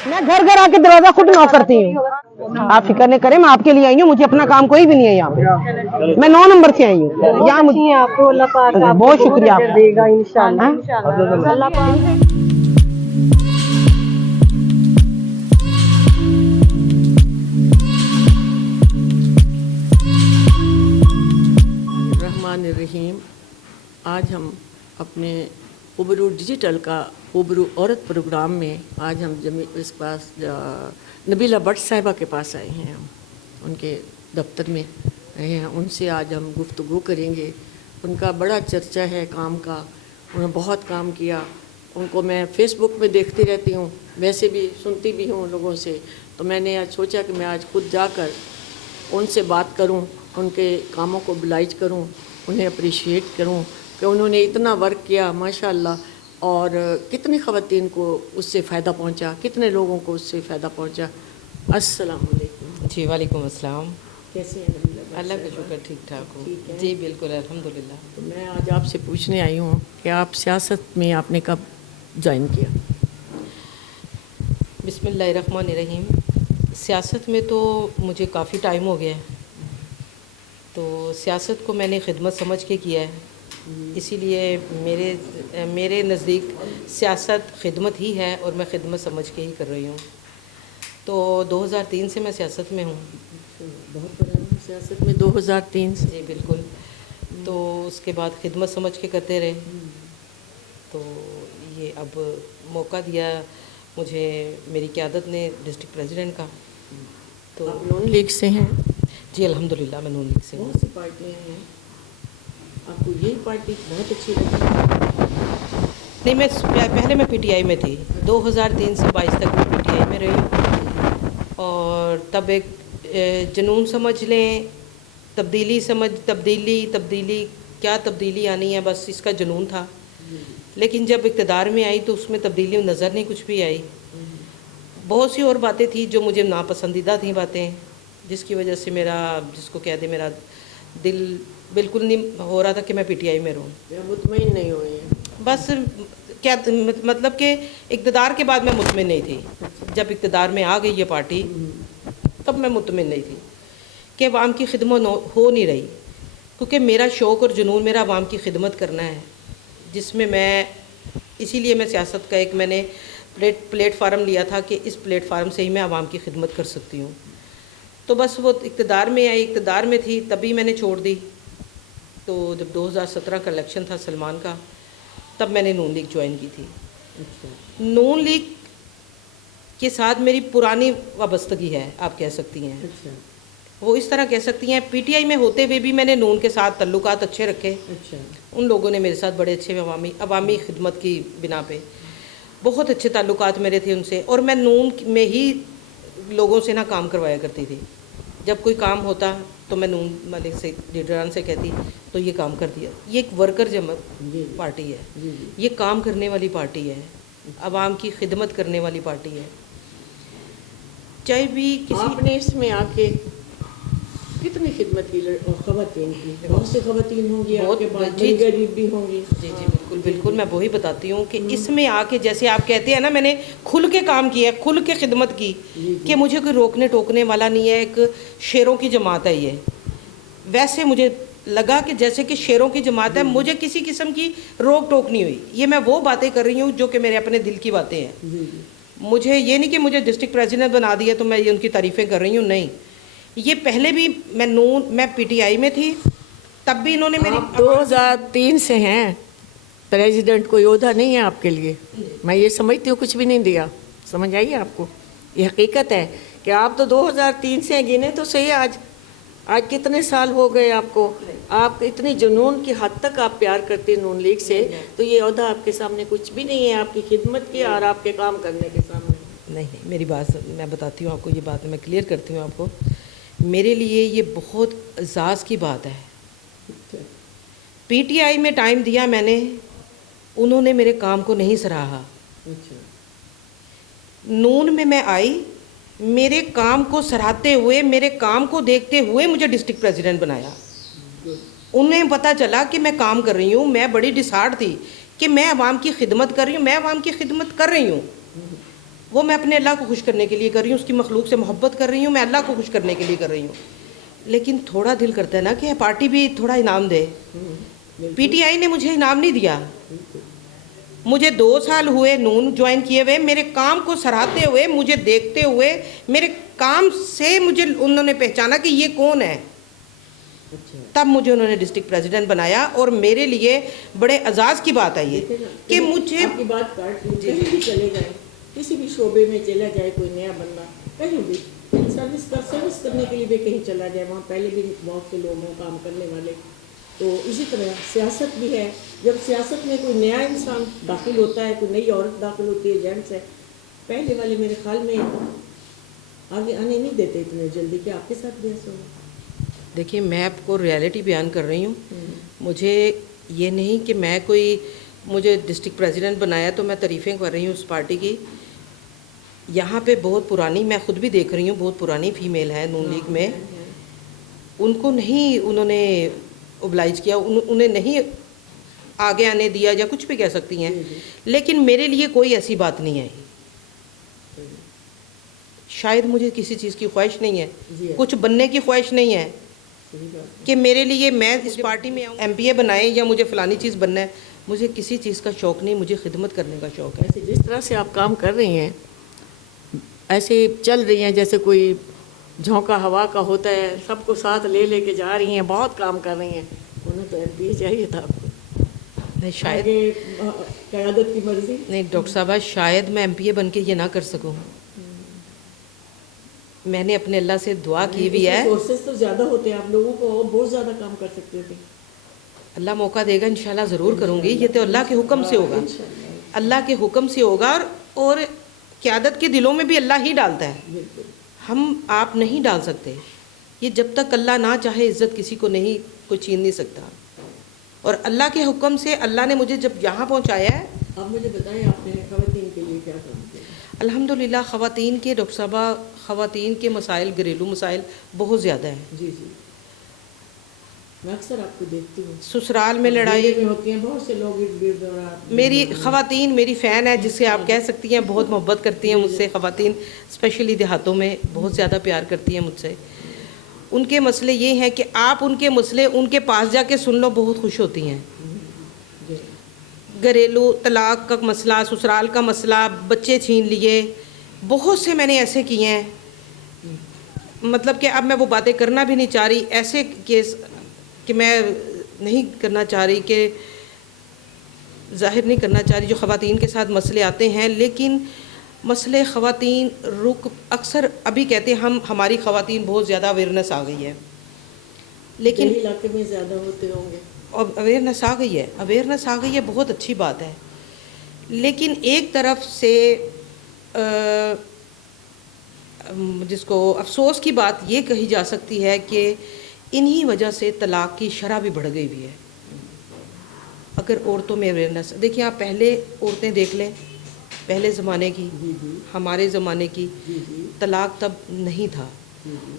मैं घर घर आके दरवाजा खुद नॉक करती हूँ। आप फिक्र नहीं करें, मैं आपके लिए आई हूँ, मुझे अपना काम कोई भी नहीं है यहाँ पे। मैं 9 नंबर से आई हूँ यहाँ। मुझे आपको अल्लाह पाक बहुत शुक्रिया आपको देगा इंशाल्लाह। अल्लाह पाक रहीम। आज हम अपने उबरू डिजिटल का उबरू औरत प्रोग्राम में आज हम इस पास नबीला भट्ट साहिबा के पास आए हैं। हम उनके दफ्तर में आए हैं, उनसे आज हम गुफ्तगू करेंगे। उनका बड़ा चर्चा है काम का, उन्होंने बहुत काम किया। उनको मैं फ़ेसबुक में देखती रहती हूँ, वैसे भी सुनती भी हूँ लोगों से। तो मैंने आज सोचा कि मैं आज खुद जाकर उनसे बात करूं, उनके कामों को बिलाइज करूं, उन्हें अप्रिशिएट करूं कि उन्होंने इतना वर्क किया माशाल्लाह, और कितनी ख़वातीन को उससे फ़ायदा पहुंचा, कितने लोगों को उससे फ़ायदा पहुंचा। अस्सलाम वालेकुम। जी वालेकुम अस्सलाम। कैसे हैं नबीला? अल्लाह का शुक्र, ठीक ठाक हूँ। ठीक है। जी बिल्कुल अल्हम्दुलिल्लाह। तो मैं आज आपसे पूछने आई हूँ कि आप सियासत में आपने कब ज्वाइन किया? बिस्मिल्लाहिर्रहमानिर्रहीम। सियासत में तो मुझे काफ़ी टाइम हो गया है, तो सियासत को मैंने खिदमत समझ के किया है। इसीलिए मेरे नज़दीक सियासत खिदमत ही है और मैं खिदमत समझ के ही कर रही हूँ। तो 2003 से मैं सियासत में हूँ। बहुत पुरानी सियासत में 2003 से? जी बिल्कुल। तो उसके बाद खिदमत समझ के करते रहे। तो ये अब मौका दिया मुझे मेरी क़यादत ने डिस्ट्रिक्ट प्रेसिडेंट का। तो आप नून लीग से हैं? जी अल्हम्दुलिल्लाह मैं नून लीग से हूँ। बहुत सी पार्टियाँ हैं, आपको यही पार्टी बहुत अच्छी लगी? नहीं, मैं पहले मैं पीटीआई में थी। 2003 से 22 तक मैं पीटीआई में रही, और तब एक जुनून समझ लें, तब्दीली क्या तब्दीली आनी है, बस इसका जुनून था। लेकिन जब इक़्तिदार में आई तो उसमें तब्दीली नज़र नहीं कुछ भी आई। बहुत सी और बातें थी जो मुझे नापसंदीदा थी बातें, जिसकी वजह से जिसको कह दे मेरा दिल बिल्कुल नहीं हो रहा था कि मैं पीटीआई में रहूं। मुतमईन नहीं हुई हैं? बस क्या मतलब कि इक़्तिदार के बाद मैं मुतमिन नहीं थी। जब इक़्तिदार में आ गई ये पार्टी तब मैं मुतमिन नहीं थी कि अवाम की खिदमत हो नहीं रही, क्योंकि मेरा शौक़ और जुनून मेरा अवाम की खिदमत करना है, जिसमें इसीलिए मैं सियासत का एक मैंने प्लेटफार्म लिया था कि इस प्लेटफार्म से ही मैं अवाम की खिदमत कर सकती हूँ। तो बस वो इक़्तिदार में आई, इक़्तिदार में थी तभी मैंने छोड़ दी। तो जब 2017 का इलेक्शन था सलमान का, तब मैंने नून लीग ज्वाइन की थी। अच्छा। नून लीग के साथ मेरी पुरानी वाबस्तगी है, आप कह सकती हैं। अच्छा। वो इस तरह कह सकती हैं, पीटीआई में होते हुए भी मैंने नून के साथ तल्लुकात अच्छे रखे। अच्छा। उन लोगों ने मेरे साथ बड़े अच्छे अवामी खिदमत की बिना पे बहुत अच्छे ताल्लुकात मेरे थे उनसे, और मैं नून में ही लोगों से ना काम करवाया करती थी। जब कोई काम होता तो मैं नून वाले से लीडरान से कहती तो ये काम कर दिया। ये एक वर्कर जमत पार्टी है, ये काम करने वाली पार्टी है, अवाम की खिदमत करने वाली पार्टी है। चाहे भी किसी आपने इसमें आके कितनी खिदमत की ख़वातीन की? बहुत सी ख़वातीन होंगी आपके पास, बड़ी गरीब भी होंगी। जी बिल्कुल बिल्कुल, मैं वही बताती हूँ कि इसमें आके जैसे आप कहते हैं ना, मैंने खुल के काम किया, खुल के खिदमत की कि मुझे कोई रोकने टोकने वाला नहीं है। एक शेरों की जमात है ये, वैसे मुझे लगा कि जैसे कि शेरों की जमात है, मुझे किसी किस्म की रोक टोक नहीं हुई। ये मैं वो बातें कर रही हूँ जो कि मेरे अपने दिल की बातें हैं। मुझे ये नहीं कि मुझे डिस्ट्रिक्ट प्रेसिडेंट बना दिया तो मैं ये उनकी तारीफ़ें कर रही हूँ, नहीं। ये पहले भी मैं पीटीआई में थी, तब भी इन्होंने मेरी 2003 से हैं प्रेसिडेंट, कोई ओहदा नहीं है आपके लिए। मैं ये समझती हूँ कुछ भी नहीं दिया, समझ आइए आपको। ये हकीकत है कि आप तो 2003 से गिने तो सही। आज कितने साल हो गए आपको? आप इतनी जुनून की हद तक आप प्यार करते हैं नून लीग से, तो ये ओहदा आपके सामने कुछ भी नहीं है, आपकी खिदमत की और आपके काम करने के सामने। नहीं, मेरी बात मैं बताती हूँ आपको, ये बात मैं क्लियर करती हूँ आपको। मेरे लिए ये बहुत एजाज़ की बात है। पीटीआई में टाइम दिया मैंने, उन्होंने मेरे काम को नहीं सराहा। नून में मैं आई, मेरे काम को सराहते हुए, मेरे काम को देखते हुए मुझे डिस्ट्रिक्ट प्रेसिडेंट बनाया। उन्हें पता चला कि मैं काम कर रही हूँ, मैं बड़ी डिसार्ड थी कि मैं अवाम की खिदमत कर रही हूँ, मैं अवाम की खिदमत कर रही हूँ। وہ میں اپنے اللہ کو خوش کرنے کے لیے کر رہی ہوں, اس کی مخلوق سے محبت کر رہی ہوں, میں اللہ کو خوش کرنے کے لیے کر رہی ہوں. لیکن تھوڑا دل کرتا ہے نا کہ پارٹی بھی تھوڑا انعام دے. پی ٹی آئی نے مجھے انعام نہیں دیا. مجھے 2 سال ہوئے نون جوائن کیے ہوئے, میرے کام کو سراہتے ہوئے, مجھے دیکھتے ہوئے, میرے کام سے مجھے انہوں نے پہچانا کہ یہ کون ہے. تب مجھے انہوں نے ڈسٹرکٹ پریزیڈنٹ بنایا, اور میرے لیے بڑے اعزاز کی بات ہے یہ کہ مجھے آپ کی بات کاٹ لوں, کہیں بھی چلے جائیں, کسی بھی شعبے میں چلا جائے کوئی نیا بندہ, کہیں بھی سروس کرنے کے لیے بھی کہیں چلا جائے, وہاں پہلے بھی بہت سے لوگ ہیں کام کرنے والے. تو اسی طرح سیاست بھی ہے, جب سیاست میں کوئی نیا انسان داخل ہوتا ہے, کوئی نئی عورت داخل ہوتی ہے, جینٹس ہے, پہلے والے میرے خیال میں آگے آنے نہیں دیتے اتنے جلدی. کہ آپ کے ساتھ بھی ایسا ہو؟ دیکھیے, میں آپ کو ریالٹی بیان کر رہی ہوں. مجھے یہ نہیں کہ میں کوئی, مجھے ڈسٹرکٹ پریزیڈنٹ بنایا تو میں تعریفیں کر رہی ہوں اس پارٹی کی. یہاں پہ بہت پرانی, میں خود بھی دیکھ رہی ہوں, بہت پرانی فیمیل ہے نون لیگ میں, ان کو نہیں انہوں نے اوبلائز کیا, انہیں نہیں آگے آنے دیا, یا کچھ بھی کہہ سکتی ہیں. لیکن میرے لیے کوئی ایسی بات نہیں آئی. شاید مجھے کسی چیز کی خواہش نہیں ہے, کچھ بننے کی خواہش نہیں ہے کہ میرے لیے میں اس پارٹی میں ایم پی اے بنائیں یا مجھے فلانی چیز بننا ہے. مجھے کسی چیز کا شوق نہیں, مجھے خدمت کرنے کا شوق ہے. ایسے جس طرح سے آپ کام کر رہی ہیں, ایسے چل رہی ہیں جیسے کوئی جھونکا ہوا کا ہوتا ہے, سب کو ساتھ لے لے کے جا رہی ہیں, بہت کام کر رہی ہیں. انہیں تو ایم پی اے چاہیے تھا آپ کو. نہیں, شاید قیادت کی مرضی. نہیں ڈاکٹر صاحبہ, شاید میں ایم پی اے بن کے یہ نہ کر سکوں. میں نے اپنے اللہ سے دعا کی بھی ہے. سورسز تو زیادہ ہوتے ہیں, آپ لوگوں کو اور بہت زیادہ کام کر سکتے تھے. اللہ موقع دے گا, انشاءاللہ ضرور کروں گی. یہ تو اللہ کے حکم سے ہوگا, اللہ کے حکم سے ہوگا. اور قیادت کے دلوں میں بھی اللہ ہی ڈالتا ہے, ہم آپ نہیں ڈال سکتے. یہ جب تک اللہ نہ چاہے عزت کسی کو نہیں, کوئی چھین نہیں سکتا. اور اللہ کے حکم سے اللہ نے مجھے جب یہاں پہنچایا ہے. اب مجھے بتائیں, آپ نے خواتین کے لیے کیا کام کیا؟ الحمدللہ خواتین کے, ڈاکٹر صاحبہ, خواتین کے مسائل, گھریلو مسائل بہت زیادہ ہیں. جی جی, میں اکثر آپ کو دیکھتی ہوں, سسرال میں لڑائی میں ہوتی ہیں, بہت سے لوگ ارد گرد. میری خواتین میری فین ہے, جس سے آپ کہہ سکتی ہیں بہت محبت کرتی ہیں مجھ سے. خواتین اسپیشلی دیہاتوں میں بہت زیادہ پیار کرتی ہیں مجھ سے. ان کے مسئلے یہ ہیں کہ آپ ان کے مسئلے ان کے پاس جا کے سن لو, بہت خوش ہوتی ہیں. گھریلو طلاق کا مسئلہ, سسرال کا مسئلہ, بچے چھین لیے, بہت سے میں نے ایسے کیے ہیں. مطلب کہ اب میں وہ باتیں کرنا بھی نہیں چاہ رہی, ایسے کیس کہ میں نہیں کرنا چاہ رہی, کہ ظاہر نہیں کرنا چاہ رہی جو خواتین کے ساتھ مسئلے آتے ہیں. لیکن مسئلے خواتین اکثر ابھی کہتے ہیں ہماری خواتین بہت زیادہ اویئرنیس آ گئی ہے, لیکن علاقے میں زیادہ ہوتے ہوں گے. اویئرنیس آ گئی ہے, اویئرنیس آ گئی ہے, بہت اچھی بات ہے. لیکن ایک طرف سے جس کو افسوس کی بات یہ کہی جا سکتی ہے کہ انہی وجہ سے طلاق کی شرح بھی بڑھ گئی ہوئی ہے. اگر عورتوں میں اویئرنیس, دیکھیں آپ پہلے عورتیں دیکھ لیں, پہلے زمانے کی, ہمارے زمانے کی, طلاق تب نہیں تھا.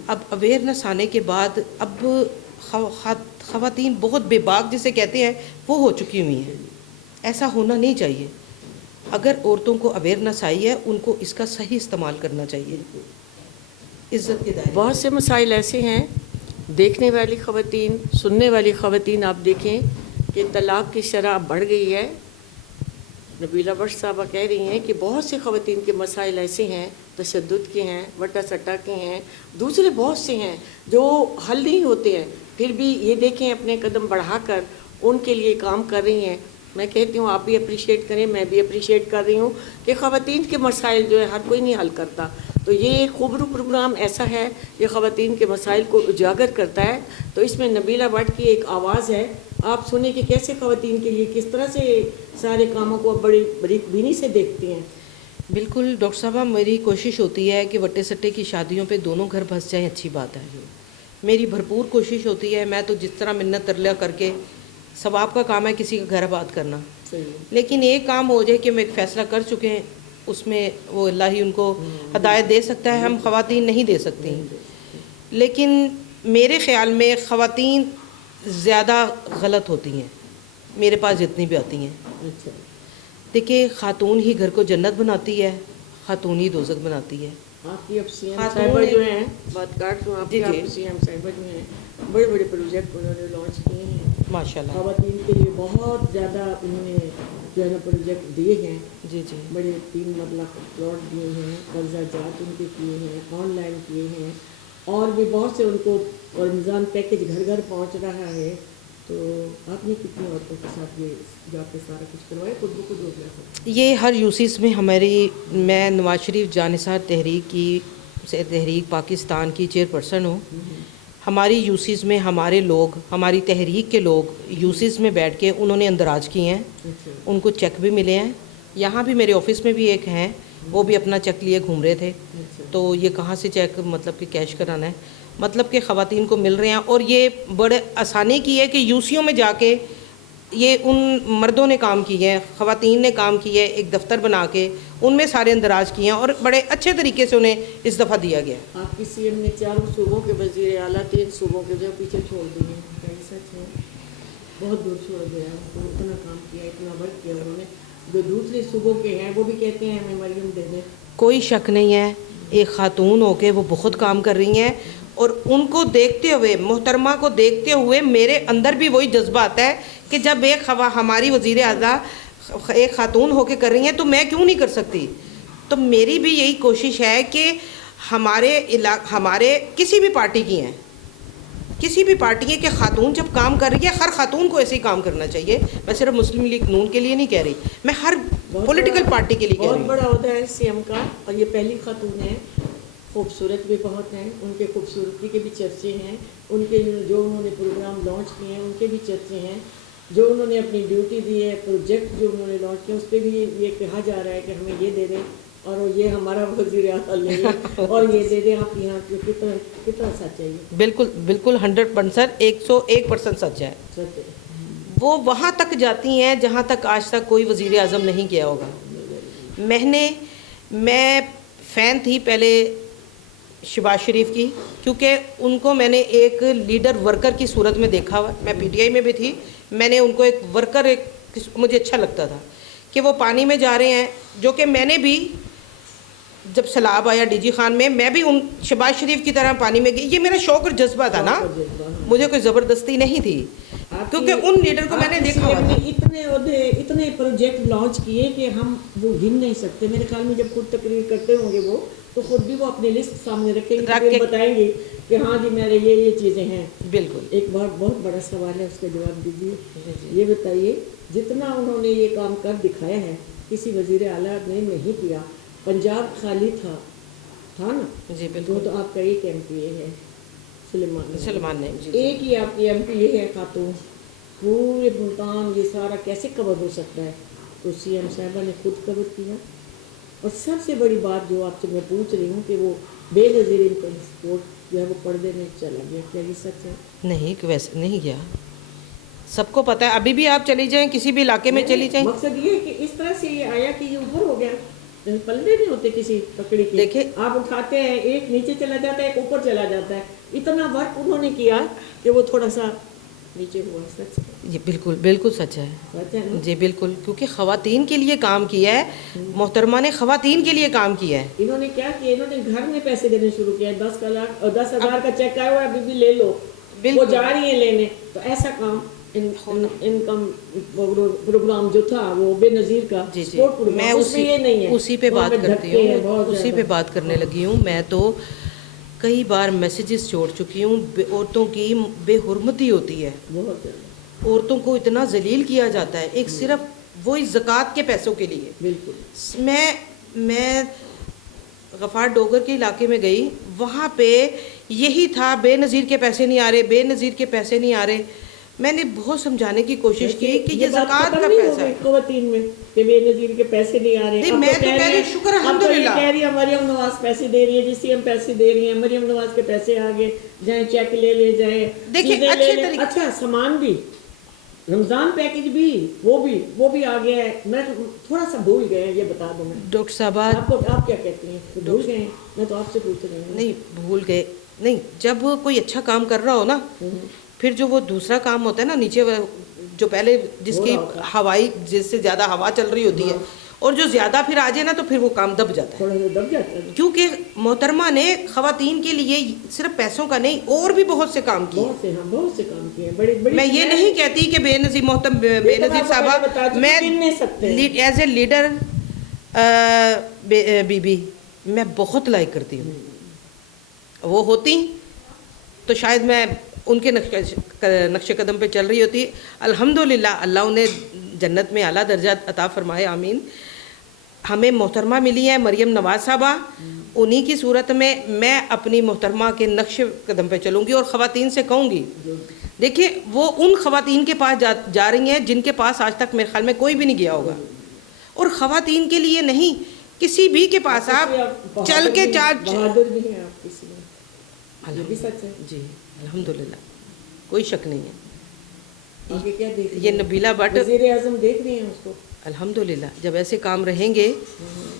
اب اویئرنیس آنے کے بعد اب خواتین بہت بے باک جسے کہتے ہیں وہ ہو چکی ہوئی ہیں. ایسا ہونا نہیں چاہیے. اگر عورتوں کو اویئرنیس آئی ہے, ان کو اس کا صحیح استعمال کرنا چاہیے. عزت کے دائرے. بہت سے مسائل ایسے ہیں, دیکھنے والی خواتین, سننے والی خواتین, آپ دیکھیں کہ طلاق کی شرح بڑھ گئی ہے. نبیلہ بٹ صاحبہ کہہ رہی ہیں کہ بہت سے خواتین کے مسائل ایسے ہیں, تشدد کے ہیں, وٹا سٹا کے ہیں, دوسرے بہت سے ہیں جو حل نہیں ہوتے ہیں. پھر بھی یہ دیکھیں اپنے قدم بڑھا کر ان کے لیے کام کر رہی ہیں. میں کہتی ہوں آپ بھی اپریشیٹ کریں, میں بھی اپریشیٹ کر رہی ہوں کہ خواتین کے مسائل جو ہے ہر کوئی نہیں حل کرتا. تو یہ خوبرو پروگرام ایسا ہے یہ خواتین کے مسائل کو اجاگر کرتا ہے. تو اس میں نبیلہ بٹ کی ایک آواز ہے, آپ سنیں کہ کیسے خواتین کے لیے کس طرح سے سارے کاموں کو بڑی باریک بینی سے دیکھتی ہیں. بالکل ڈاکٹر صاحبہ, میری کوشش ہوتی ہے کہ وٹے سٹے کی شادیوں پہ دونوں گھر بھس جائیں, اچھی بات ہے. میری بھرپور کوشش ہوتی ہے. میں تو جس طرح منت ترلا کر کے, ثواب کا کام ہے کسی کا گھر آباد کرنا, لیکن ایک کام ہو جائے کہ میں ایک فیصلہ کر چکے ہیں, اس میں وہ اللہ ہی ان کو ہدایت دے سکتا ہے, ہم خواتین نہیں دے سکتی. لیکن میرے خیال میں خواتین زیادہ غلط ہوتی ہیں میرے پاس جتنی بھی آتی ہیں. دیکھیں, خاتون ہی گھر کو جنت بناتی ہے, खातूनी दोजक बनाती है। आपकी अब सी एम खातून साहिबा जो एक- हैं, बात काट दूँ जी, आपकी, जी। आप सी एम साहिबा जो हैं बड़े बड़े प्रोजेक्ट उन्होंने लॉन्च किए हैं माशाल्लाह। खवातीन के लिए। बहुत ज़्यादा उन्होंने जो है ना प्रोजेक्ट दिए हैं, जी जी बड़े 3 मरला प्लॉट दिए हैं, कर्जा जात उनके किए हैं, ऑनलाइन किए हैं, और भी बहुत से उनको और रमज़ान पैकेज घर घर पहुंच रहा है। तो आपने कितनी औरतों के साथ ये जाके सारा कुछ करवाया, खुद ब खुद हो गया सब? ये हर यूसीस में हमारी, मैं नवाज शरीफ जानिसार तहरीक पाकिस्तान की चेयरपर्सन हूँ। हमारी यूसीस में हमारे लोग, हमारी तहरीक के लोग यूसीस में बैठ के उन्होंने अंदराज किए हैं, अच्छा, उनको चेक भी मिले हैं। यहाँ भी मेरे ऑफिस में भी एक हैं, वो भी अपना चेक लिए घूम रहे थे। अच्छा। तो ये कहाँ से चेक, मतलब कि कैश कराना है, मतलब कि ख़वातीन को मिल रहे हैं। और ये बड़े आसानी की है कि यूसीओ में जाके ये उन मर्दों ने काम किए हैं, ख़वातीन ने काम किए, एक दफ्तर बना के उनमें सारे अंदराज किए हैं और बड़े अच्छे तरीके से उन्हें इस दफ़ा दिया गया है। आपकी सीएम ने 4 सूबों के वजीर आला 3 सूबों के जो पीछे छोड़ दिए हैं, क्या ये सच है? बहुत दूर छोड़ दिया है, तो इतना काम किया, इतना वर्क किया उन्होंने। जो दूसरे सूबों के हैं वो भी कहते हैं हमें मरियम दे दें। कोई शक नहीं है, एक खातून होके वो बहुत काम कर रही हैं, और उनको देखते हुए, मोहतरमा को देखते हुए मेरे अंदर भी वही जज्बा आता है कि जब हमारी वज़ीर आज़ा एक खातून होके कर रही हैं तो मैं क्यों नहीं कर सकती। तो मेरी भी यही कोशिश है कि हमारे किसी भी पार्टी की हैं, किसी भी पार्टी के खातून जब काम कर रही है, हर खातून को ऐसे ही काम करना चाहिए। मैं सिर्फ मुस्लिम लीग नून के लिए नहीं कह रही, मैं हर पॉलिटिकल पार्टी के लिए कह बहुत रही हूँ। बड़ा होता है सीएम का, और ये पहली खातून है। खूबसूरत भी बहुत हैं, उनके खूबसूरती के भी चर्चे हैं, उनके जो उन्होंने प्रोग्राम लॉन्च किए हैं उनके भी चर्चे हैं, जो उन्होंने अपनी ड्यूटी दी है, प्रोजेक्ट जो उन्होंने लॉन्च किया उस पर भी ये कहा जा रहा है कि हमें ये दे दें और ये हमारा वज़ीर आला ले लें और ये दे दें। आप यहाँ कितना सच है ये? बिल्कुल बिल्कुल 100%, 101% सच है। सच है। वो वहाँ तक जाती हैं जहाँ तक आज तक कोई वज़ीर आज़म नहीं गया होगा। मैं फ़ैन थी पहले शहबाज शरीफ की, क्योंकि उनको मैंने एक लीडर वर्कर की सूरत में देखा हुआ। मैं पीटीआई में भी थी, मैंने उनको एक वर्कर, मुझे अच्छा लगता था कि वो पानी में जा रहे हैं, जो कि मैंने भी जब सैलाब आया डीजी खान में, मैं भी उन शहबाज शरीफ की तरह पानी में गई। ये मेरा शौक़ और जज्बा था ना, मुझे कोई ज़बरदस्ती नहीं थी, क्योंकि उन लीडर को मैंने देखा हुआ था। इतने प्रोजेक्ट लॉन्च किए कि हम वो गिन नहीं सकते। मेरे ख्याल में जब खुद तकरीर करते होंगे वो, तो खुद भी वो अपनी लिस्ट सामने रखेंगे, फिर बताएंगे कि हाँ जी मेरे ये चीज़ें हैं। बिल्कुल। एक बार बहुत बड़ा सवाल है, उसका जवाब दीजिए। ये बताइए, जितना उन्होंने ये काम कर दिखाया है किसी वज़ीर आला ने नहीं किया। पंजाब खाली था ना? जी बिल्कुल। तो आपका एक एमपीए है सलमान ने, जी एक ही आपकी एमपीए है खातून। पूरे मुल्तान ये सारा कैसे कवर हो सकता है? तो सीएम साहिबा ने खुद कवर किया। और सबसे बड़ी बात जो आपसे मैं पूछ रही हूँ कि वो बेनज़ीर इनका स्पोर्ट जो है वो पर्दे में चला गया, क्या ये सच है? नहीं, वैसे नहीं गया, सबको पता है। अभी भी आप चली जाएं, किसी भी इलाके में चली जाएं, मकसद ये है कि इस तरह से ये आया कि ये ऊपर हो गया, पल्ले नहीं होते किसी पकड़ी के। देखिए, आप उठाते हैं, एक नीचे चला जाता है, एक ऊपर चला जाता है। इतना वर्क उन्होंने किया कि वो थोड़ा सा नीचे हुआ। सच है? ये बिल्कुल बिल्कुल सच है। सच है ना? जी बिल्कुल, क्योंकि ख़वातीन के लिए काम किया है, मोहतरमा ने ख़वातीन के लिए काम किया है। इन्होंने क्या किया, इन्होंने घर में पैसे देने शुरू किया। 10,000 का चेक आया हुआ, अभी भी ले लो, वो जा रही है लेने। तो ऐसा काम इनकम प्रोग्राम जो था वो बेनज़ीर का जी स्पोर्ट प्रोग्राम, मैं उसमें ये नहीं है। उसी पे वहाँ बात करती धक्के हैं हूँ, बहुत उसी पे ज़्यादा। बात करने लगी हूँ। मैं तो कई बार मैसेजेस छोड़ चुकी हूँ, औरतों की बेहुरमती होती है, बहुत ज़्यादा। औरतों को इतना जलील किया जाता है, एक सिर्फ वही ज़कात के पैसों के लिए। बिल्कुल। मैं गफ़ार डोगर के इलाके में गई, वहाँ पे यही था, बेनज़ीर के पैसे नहीं आ रहे, बेनज़ीर के पैसे नहीं आ रहे। मैंने बहुत समझाने की कोशिश की कि ये ज़कात का पैसा है। ख़वातीन में कि बेनज़ीर के पैसे नहीं आ रहे। नहीं, मैं तो कह रही शुक्र अल्हम्दुलिल्लाह, कह रही है मरियम नवाज पैसे दे रही है, जी सीएम पैसे दे रही है, मरियम नवाज के पैसे आ गए, जाए चेक ले जाए, देखिए अच्छे तरीके। अच्छा सामान भी, रमज़ान पैकेज भी, वो भी आ गया है। मैं थोड़ा सा भूल गए, ये बता दूं मैं। डॉक्टर साहब, आप क्या कहती हैं? तो भूल गए? मैं तो आपसे पूछ रही हूँ। नहीं भूल गए नहीं, जब कोई अच्छा काम कर रहा हो ना, फिर जो वो दूसरा काम होता है ना नीचे, जो पहले जिसकी हवाई, जिससे ज़्यादा हवा चल रही होती है, اور جو زیادہ پھر آ جائے نا تو پھر وہ کام دب جاتا ہے، تھوڑا سا دب جاتا ہے. کیونکہ محترمہ نے خواتین کے لیے صرف پیسوں کا نہیں اور بھی بہت سے کام کیے. بہت سے کام کیے ہیں. بڑی میں یہ نہیں کہتی کہ بے نظیر محترم بے نظیر صاحبہ میں ایز اے لیڈر بی بی میں بہت لائک کرتی ہوں. وہ ہوتی تو شاید میں ان کے نقش قدم پہ چل رہی ہوتی. الحمدللہ اللہ انہیں جنت میں اعلیٰ درجہ عطا فرمائے، آمین. ہمیں محترمہ ملی ہے مریم نواز صاحبہ، انہی کی صورت میں میں اپنی محترمہ کے نقش قدم پہ چلوں گی اور خواتین سے کہوں گی. دیکھیں وہ ان خواتین کے پاس جا رہی ہیں جن کے پاس آج تک میرے خیال میں کوئی بھی نہیں گیا ہوگا، اور خواتین کے لیے نہیں کسی بھی کے پاس آپ چل کے بہادر بھی ہیں آپ کسی میں. یہ بھی سچ ہے. جی الحمدللہ کوئی شک نہیں ہے. آگے کیا دیکھ رہی یہ ہیں؟ نبیلہ بٹ وزیر اعظم دیکھ رہی ہیں اس کو. الحمدللہ جب ایسے کام رہیں گے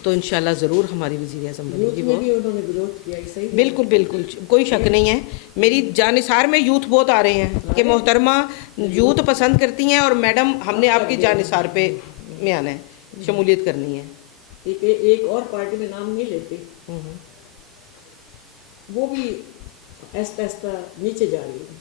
تو انشاءاللہ ضرور ہماری وزیر اعظم بنے یوتھ گی. میں وہ بھی انہوں نے وروध کیا، یہ صحیح ہے. بالکل بالکل کوئی شک نہیں ہے. میری جانثار میں یوتھ بہت آ رہے ہیں کہ محترمہ یوتھ پسند کرتی ہیں اور میڈم ہم نے آپ کی جانثار پہ میں آنا ہے، شمولیت کرنی ہے. ایک اور پارٹی میں نام نہیں لیتے، وہ بھی ایستا ایستا نیچے جا رہی ہے.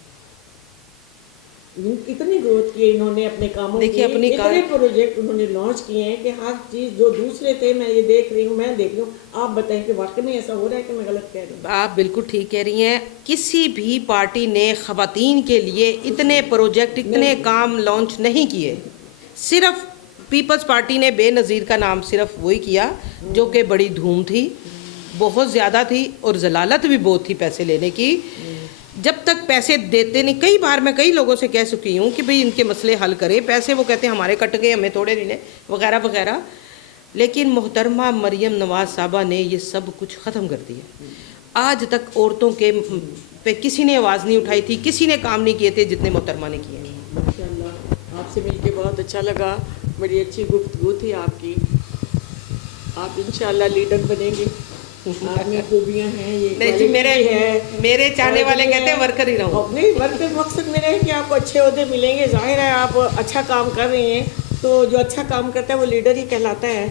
اتنی گروتھ کی انہوں نے اپنے کاموں کی، دیکھیے اپنی اتنے پروجیکٹ انہوں نے لانچ کیے ہیں کہ ہر چیز جو دوسرے تھے میں یہ دیکھ رہی ہوں، میں دیکھ رہی ہوں. آپ بتائیں کہ واقعی میں ایسا ہو رہا ہے کہ میں غلط کہہ رہی ہوں؟ آپ بالکل ٹھیک کہہ رہی ہیں. کسی بھی پارٹی نے خواتین کے لیے اتنے پروجیکٹ اتنے کام لانچ نہیں کیے. صرف پیپلز پارٹی نے بے نظیر کا نام صرف وہی کیا جو کہ بڑی دھوم تھی، بہت زیادہ تھی اور ضلالت بھی بہت تھی پیسے لینے کی. جب تک پیسے دیتے نہیں، کئی بار میں کئی لوگوں سے کہہ چکی ہوں کہ بھئی ان کے مسئلے حل کریں، پیسے وہ کہتے ہیں ہمارے کٹ گئے ہمیں تھوڑے نہیں لے وغیرہ وغیرہ. لیکن محترمہ مریم نواز صاحبہ نے یہ سب کچھ ختم کر دیا. آج تک عورتوں کے پہ کسی نے آواز نہیں اٹھائی تھی، کسی نے کام نہیں کیے تھے جتنے محترمہ نے کیے. ماشاءاللہ آپ سے مل کے بہت اچھا لگا، بڑی اچھی گفتگو تھی آپ کی. آپ انشاءاللہ لیڈر بنیں گے. آپ میں خوبیاں ہیں، یہ نہیں جی، ہے. میرے چاہنے والے کہتے ہیں ورکر ہی رہو. نہیں، ورکر مقصد میرا ہے کہ آپ کو اچھے عہدے ملیں گے. ظاہر ہے آپ اچھا کام کر رہے ہیں تو جو اچھا کام کرتا ہے وہ لیڈر ہی کہلاتا ہے.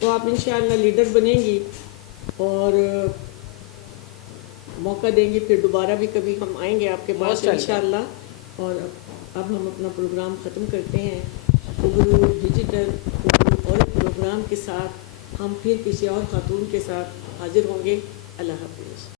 تو آپ انشاءاللہ لیڈر بنیں گی اور موقع دیں گے پھر دوبارہ بھی کبھی ہم آئیں گے آپ کے پاس انشاءاللہ. اور اب ہم اپنا پروگرام ختم کرتے ہیں. اوبرو ڈیجیٹل اور پروگرام کے ساتھ ہم پھر کسی اور خاتون کے ساتھ حاضر ہوں گے. اللہ حافظ.